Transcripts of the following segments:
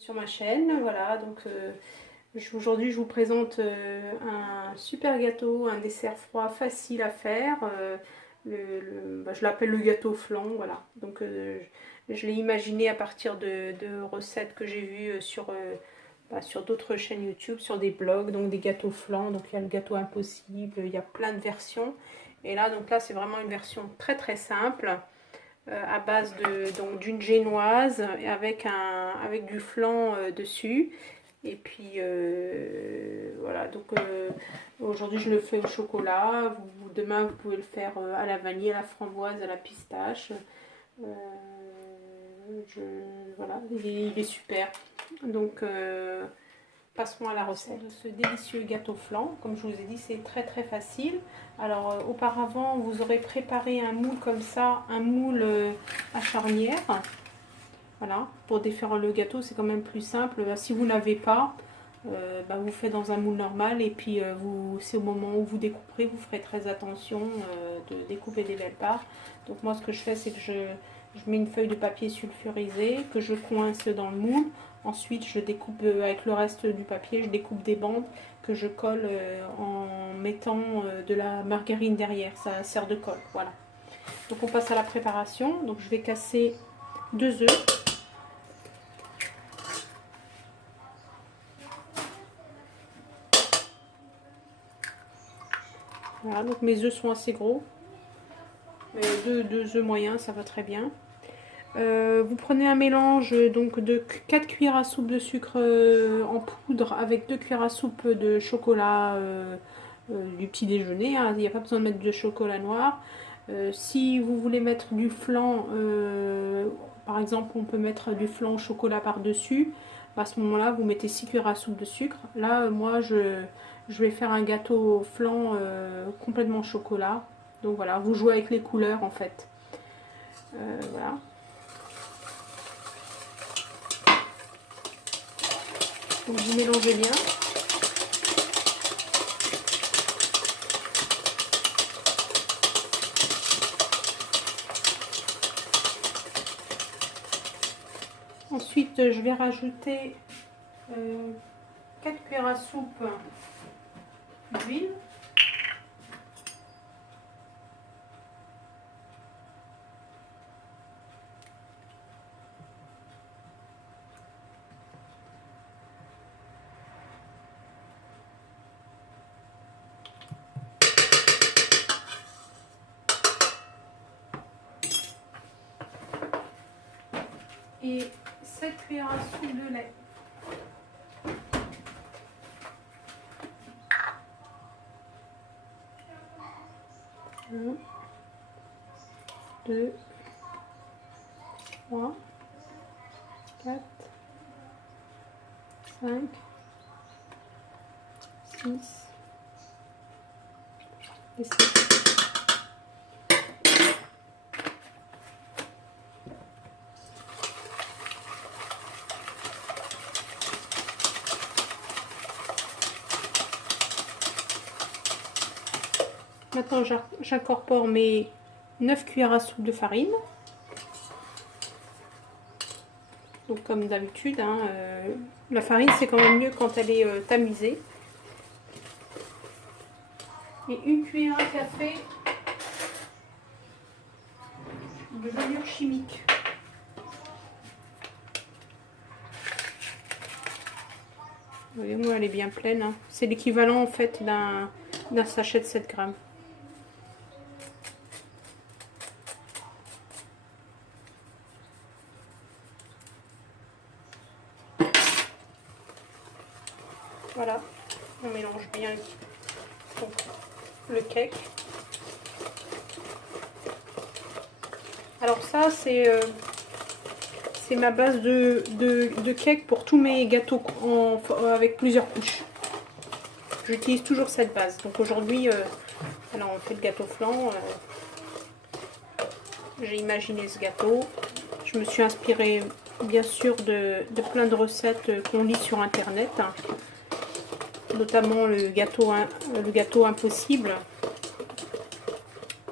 Sur ma chaîne, voilà, donc aujourd'hui je vous présente un super gâteau, un dessert froid facile à faire. Je l'appelle le gâteau flan, voilà. Donc je l'ai imaginé à partir de recettes que j'ai vues sur d'autres chaînes YouTube, sur des blogs, donc des gâteaux flans. Donc il y a le gâteau impossible, il y a plein de versions. Et là, donc là, c'est vraiment une version très très simple. À base d'une génoise avec du flan dessus. Et puis voilà, donc aujourd'hui je le fais au chocolat. Demain vous pouvez le faire à la vanille, à la framboise, à la pistache. Euh, voilà, il est super. Donc passons à la recette de ce délicieux gâteau flan. Comme je vous ai dit, c'est très très facile. Alors auparavant, vous aurez préparé un moule comme ça, un moule à charnière. Voilà, pour défaire le gâteau, c'est quand même plus simple. Si vous n'avez pas, vous faites dans un moule normal et puis c'est au moment où vous découperez, vous ferez très attention de découper des belles parts. Donc moi, ce que je fais, c'est que je mets une feuille de papier sulfurisé que je coince dans le moule. Ensuite, je découpe avec le reste du papier, je découpe des bandes que je colle en mettant de la margarine derrière. Ça sert de colle, voilà. Donc on passe à la préparation. Donc je vais casser 2 œufs. Voilà, donc mes œufs sont assez gros. Mais deux œufs moyens, ça va très bien. Vous prenez un mélange donc de 4 cuillères à soupe de sucre en poudre avec 2 cuillères à soupe de chocolat du petit déjeuner. Hein. Il n'y a pas besoin de mettre de chocolat noir. Si vous voulez mettre du flan, par exemple, on peut mettre du flan au chocolat par-dessus. À ce moment-là, vous mettez 6 cuillères à soupe de sucre. Là, moi, je vais faire un gâteau au flan complètement chocolat. Donc voilà, vous jouez avec les couleurs en fait. Voilà. Donc vous mélangez bien. Ensuite, je vais rajouter 4 cuillères à soupe d'huile. Et 7 cuillères à soupe de lait. Un, 2, 3, 4, 5, 6 et 7. Maintenant, j'incorpore mes 9 cuillères à soupe de farine. Donc comme d'habitude, hein, la farine c'est quand même mieux quand elle est tamisée. Et 1 cuillère à café de levure chimique. Vous voyez, moi elle est bien pleine. Hein. C'est l'équivalent en fait d'un sachet de 7 grammes. Voilà, on mélange bien donc, le cake. Alors ça c'est ma base de cake pour tous mes gâteaux avec plusieurs couches. J'utilise toujours cette base. Donc aujourd'hui, alors on fait le gâteau flan. J'ai imaginé ce gâteau. Je me suis inspirée bien sûr de plein de recettes qu'on lit sur internet. Hein. Notamment le gâteau impossible.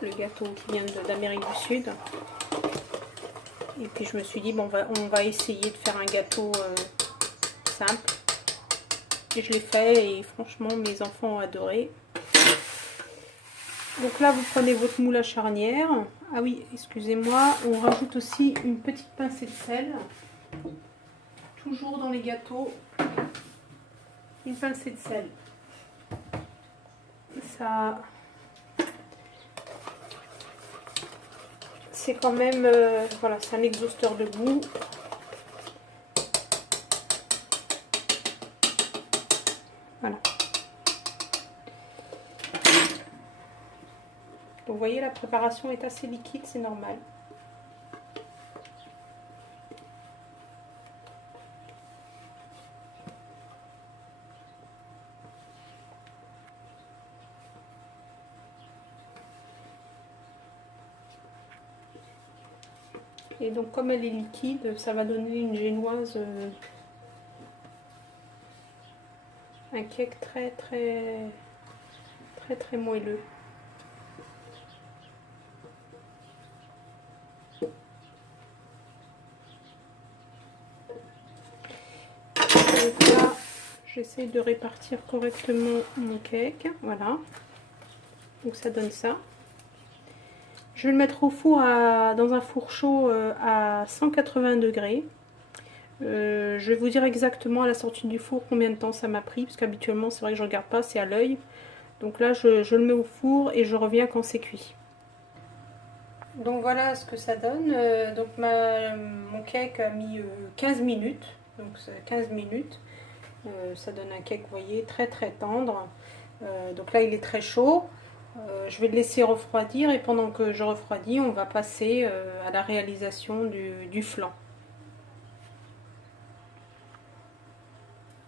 Le gâteau qui vient d'Amérique du Sud. Et puis je me suis dit, bon, on va essayer de faire un gâteau simple. Et je l'ai fait et franchement mes enfants ont adoré. Donc là vous prenez votre moule à charnière. Ah oui, excusez-moi, on rajoute aussi une petite pincée de sel. Toujours dans les gâteaux, une pincée de sel. Ça, c'est quand même, voilà, c'est un exhausteur de goût. Voilà. Donc vous voyez, la préparation est assez liquide, c'est normal. Et donc comme elle est liquide, ça va donner une génoise, un cake très moelleux. Donc là, j'essaie de répartir correctement mon cake, voilà. Donc ça donne ça. Je vais le mettre au four dans un four chaud à 180 degrés. Je vais vous dire exactement à la sortie du four combien de temps ça m'a pris, parce qu'habituellement c'est vrai que je ne regarde pas, c'est à l'œil. Donc là je le mets au four et je reviens quand c'est cuit. Donc voilà ce que ça donne. Donc mon cake a mis 15 minutes. Donc 15 minutes. Ça donne un cake, vous voyez, très tendre. Donc là il est très chaud. Je vais le laisser refroidir et pendant que je refroidis, on va passer à la réalisation du flan.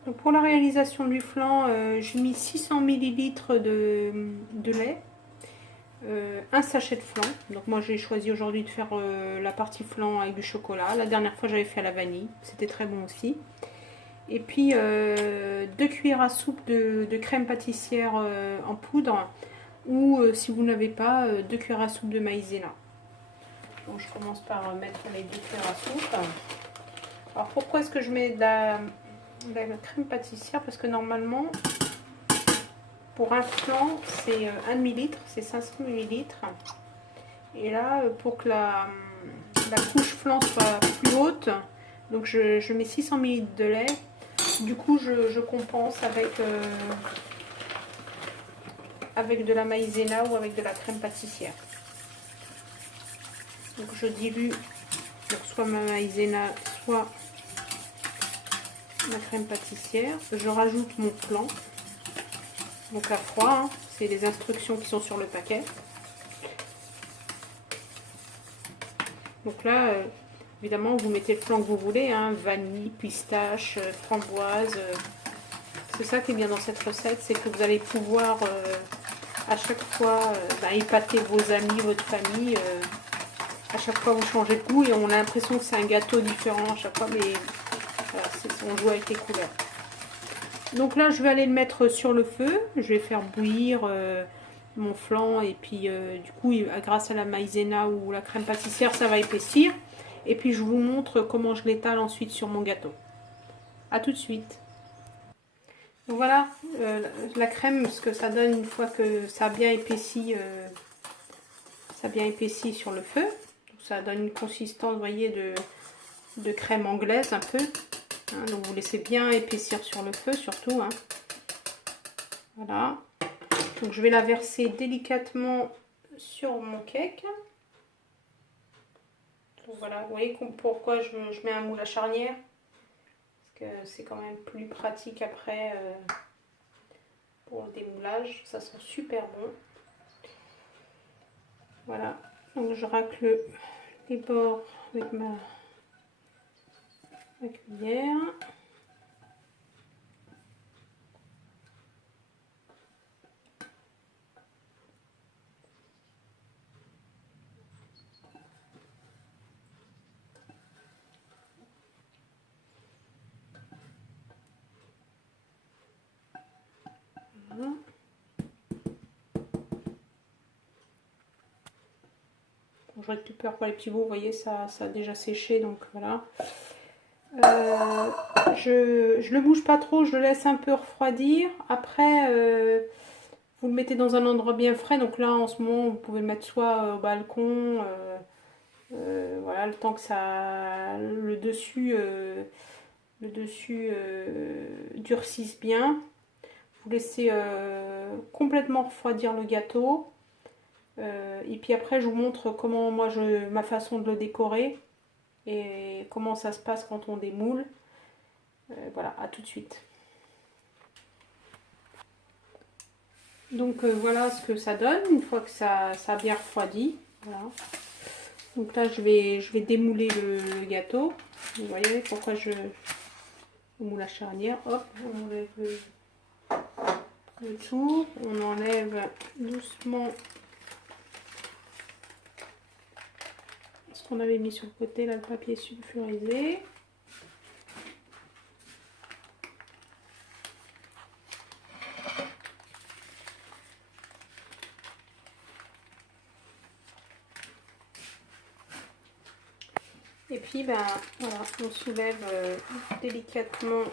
Donc pour la réalisation du flan, j'ai mis 600 ml de lait, un sachet de flan. Donc moi j'ai choisi aujourd'hui de faire la partie flan avec du chocolat. La dernière fois j'avais fait à la vanille, c'était très bon aussi. Et puis 2 cuillères à soupe de crème pâtissière en poudre. Ou si vous n'avez pas, 2 cuillères à soupe de maïzena. Donc je commence par mettre les 2 cuillères à soupe. Alors pourquoi est-ce que je mets de la crème pâtissière? Parce que normalement, pour un flan, c'est 1 demi-litre, c'est 500 ml. Et là, pour que la couche flan soit plus haute, donc je mets 600 ml de lait. Du coup, je compense avec de la maïzena ou avec de la crème pâtissière. Donc je dilue soit ma maïzena, soit la crème pâtissière. Je rajoute mon flan. Donc à froid, hein, c'est les instructions qui sont sur le paquet. Donc là, évidemment, vous mettez le flan que vous voulez, hein, vanille, pistache, framboise. C'est ça qui est bien dans cette recette, c'est que vous allez pouvoir à chaque fois épater vos amis, votre famille. À chaque fois vous changez de goût et on a l'impression que c'est un gâteau différent à chaque fois, mais voilà, on joue avec les couleurs. Donc là je vais aller le mettre sur le feu, je vais faire bouillir mon flan et puis du coup grâce à la maïzena ou la crème pâtissière ça va épaissir. Et puis je vous montre comment je l'étale ensuite sur mon gâteau. A tout de suite. Donc voilà la crème, ce que ça donne une fois que ça a bien épaissi sur le feu. Donc ça donne une consistance, vous voyez, de crème anglaise un peu. Hein, donc vous laissez bien épaissir sur le feu surtout. Hein. Voilà. Donc je vais la verser délicatement sur mon cake. Donc voilà, vous voyez pourquoi je mets un moule à charnière. Parce que c'est quand même plus pratique après pour le démoulage. Ça sent super bon. Voilà. Donc je racle les bords avec ma cuillère. Voilà. Je récupère pas les petits bouts, vous voyez, ça a déjà séché, donc voilà. Je le bouge pas trop, je le laisse un peu refroidir. Après, vous le mettez dans un endroit bien frais. Donc là, en ce moment, vous pouvez le mettre soit au balcon, voilà, le temps que ça, le dessus durcisse bien. Vous laissez complètement refroidir le gâteau. Et puis après, je vous montre comment moi, ma façon de le décorer et comment ça se passe quand on démoule. Voilà, à tout de suite. Donc voilà ce que ça donne une fois que ça a bien refroidi. Voilà. Donc là je vais démouler le gâteau. Vous voyez pourquoi je moule la charnière. Hop, on enlève le tout. On enlève doucement ce qu'on avait mis sur le côté, là le papier sulfurisé. Et puis ben voilà, on soulève délicatement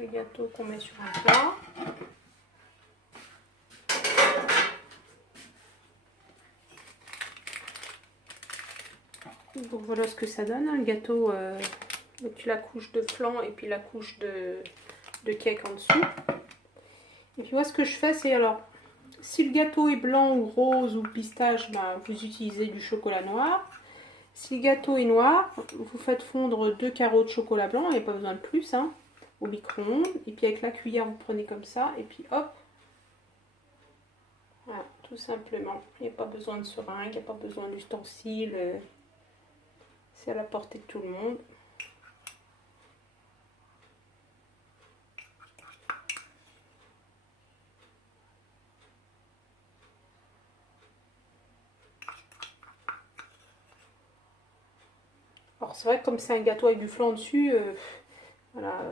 le gâteau qu'on met sur un plat. Donc voilà ce que ça donne, un gâteau avec la couche de flan et puis la couche de cake en dessous. Et puis moi ce que je fais c'est alors, si le gâteau est blanc ou rose ou pistache, ben, vous utilisez du chocolat noir. Si le gâteau est noir, vous faites fondre 2 carreaux de chocolat blanc, il n'y a pas besoin de plus, hein, au micro-ondes. Et puis avec la cuillère vous prenez comme ça et puis hop. Voilà, tout simplement. Il n'y a pas besoin de seringue, il n'y a pas besoin d'ustensiles. C'est à la portée de tout le monde. Alors c'est vrai que comme c'est un gâteau avec du flan dessus, voilà,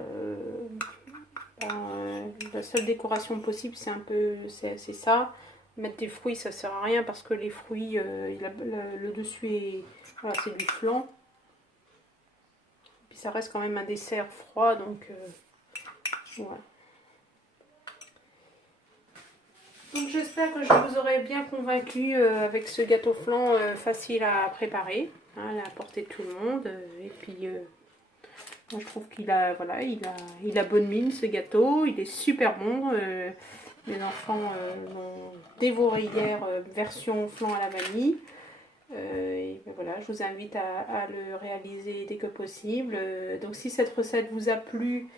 la seule décoration possible c'est ça. Mettre des fruits ça sert à rien parce que les fruits, le dessus est, voilà, c'est du flan. Puis ça reste quand même un dessert froid donc voilà. Donc j'espère que je vous aurai bien convaincu avec ce gâteau flan facile à préparer, hein, à la portée de tout le monde. Et puis moi je trouve qu'il a, voilà, il a bonne mine ce gâteau, il est super bon. Mes enfants l'ont dévoré hier, version flan à la vanille. Et ben voilà, je vous invite à le réaliser dès que possible. Donc si cette recette vous a plu,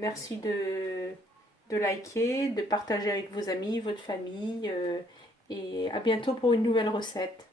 merci de liker, de partager avec vos amis, votre famille. Et à bientôt pour une nouvelle recette.